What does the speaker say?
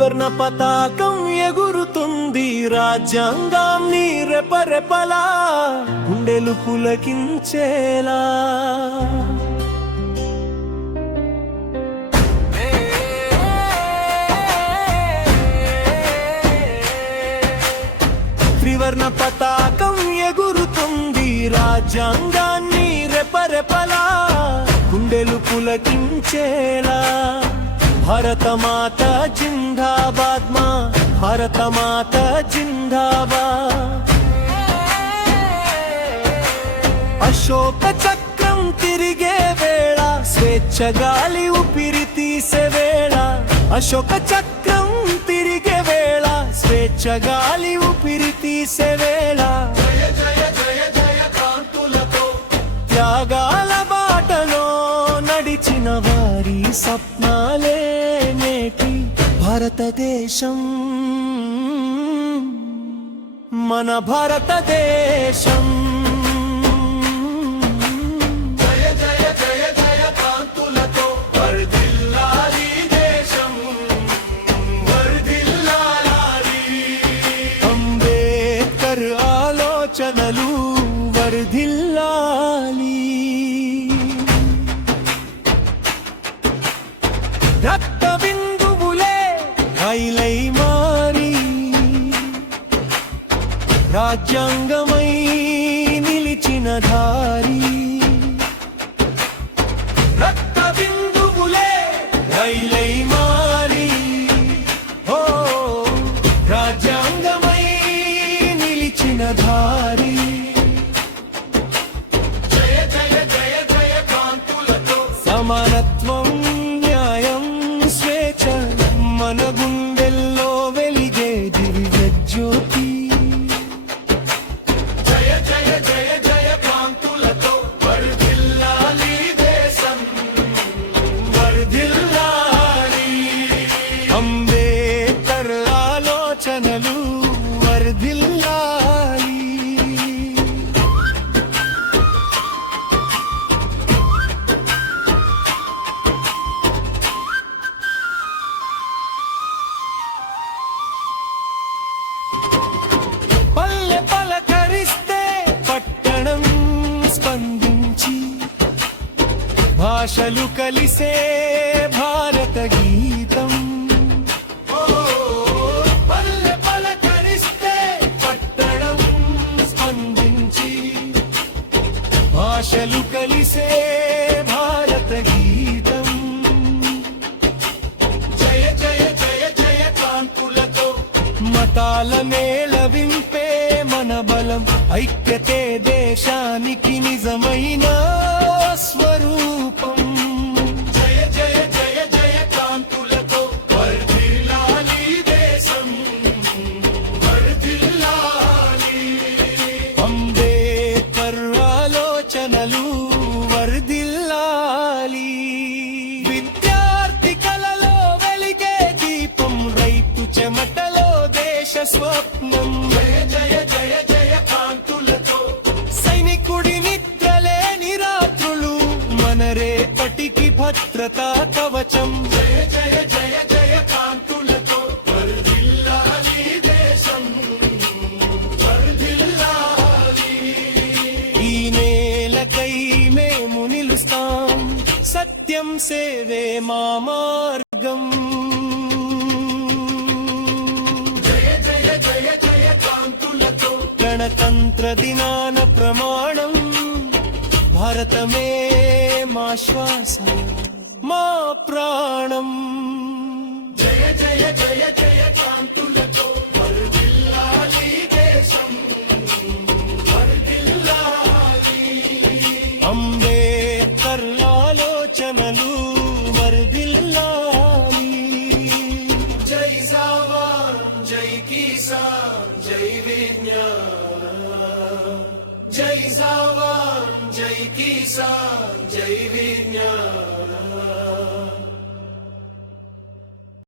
త్రివర్ణ పతాకం ఎగురుతుంది రాజ్యాంగాన్ని రెపరెపలా గుండెలు పులకించేలా. త్రివర్ణ పతాకం ఎగురుతుంది రాజ్యాంగాన్ని రెపరెపలా గుండెలు పులకించేలా. భారతమాత జిందాబాద్ మా భారతమాత జిందాబాద్. అశోక చక్రం తిరిగే వేళ స్వేచ్ఛ గాలి ఊపిరి తీసే వేళ. అశోక చక్రం తిరిగే వేళ స్వేచ్ఛ గాలి ఊపిరి తీసే వేళ. త్యాగాల బాటలో నడిచిన వారి స్వప్నాలే నేటి భారతదేశం. మన భారతదేశం. జయ జయ జయ జయ కాంతులతో వర్ధిల్లాలి దేశం, వర్ధిల్లాలి. అంబేద్కర్ ఆలోచనలు వర్ధిల్లాలి. రక్త బిందువులే రైలై మారి రాజ్యాంగమై నిలిచిన ధారి. రక్త బిందువులే రైలై మారి ఓ రాజ్యాంగమై నిలిచిన ధారి. జయ జయ జయ జయ కాంతులతో సమానత్వం మన గుండెల్లో వెలిగే దివ్య జ్యోతి. జయ జయ జయ జయ కాంతులతో వర్ధిల్లాలి దేశం, వర్ధిల్లాలి. అంబేద్కర్ ఆలోచనలు వర్ధిల్లాలి. పల్లె పలకరిస్తే పట్టణం స్పందించి భాషలు కలిసే భారత గీతం. పల్లె పలకరిస్తే పట్టణం స్పందించి భాషలు కలిసే భారత గీతం. జయ జయ జయ జయ కాంతులతో మతాల మేళవింపే మన బలం. ఐక్యతే దేశానికి నిజమైన స్వరూపం. జయ జయ జయ జయ కాంతులతో వర్ధిల్లాలి దేశం, వర్ధిల్లాలి. అంబేద్కర్ ఆలోచనలు వర్ధిల్లాలి. విద్యార్థి కలలో వెలిగే దీపం, రైతు చెమటలో దేశ స్వప్నం. జయ జయ జయ జయ కాంతులతో సైనికుడి నిద్రలేని రాత్రులు మన రేపటికి భద్రతా కవచం. జయ జయ జయ జయ కాంతులతో వర్ధిల్లాలి దేశం, వర్ధిల్లాలి. ఈ నేలకై మేము నిలుస్తాం, సత్యం సేవే మా మార్గం. గణతంత్ర దినాన ప్రమాణం, భారతమే మా శ్వాస మా ప్రాణం. జయ జయ జయ జయ కాంతులతో వర్ధిల్లాలి దేశం, వర్ధిల్లాలి. అంబేద్కర్ ఆలోచనలు వర్ధిల్లాలి. జై జవాన్ జై కిసాన్ జై విజ్ఞాన్. జై జవాన్ జై కిసాన్ జై విజ్ఞాన్.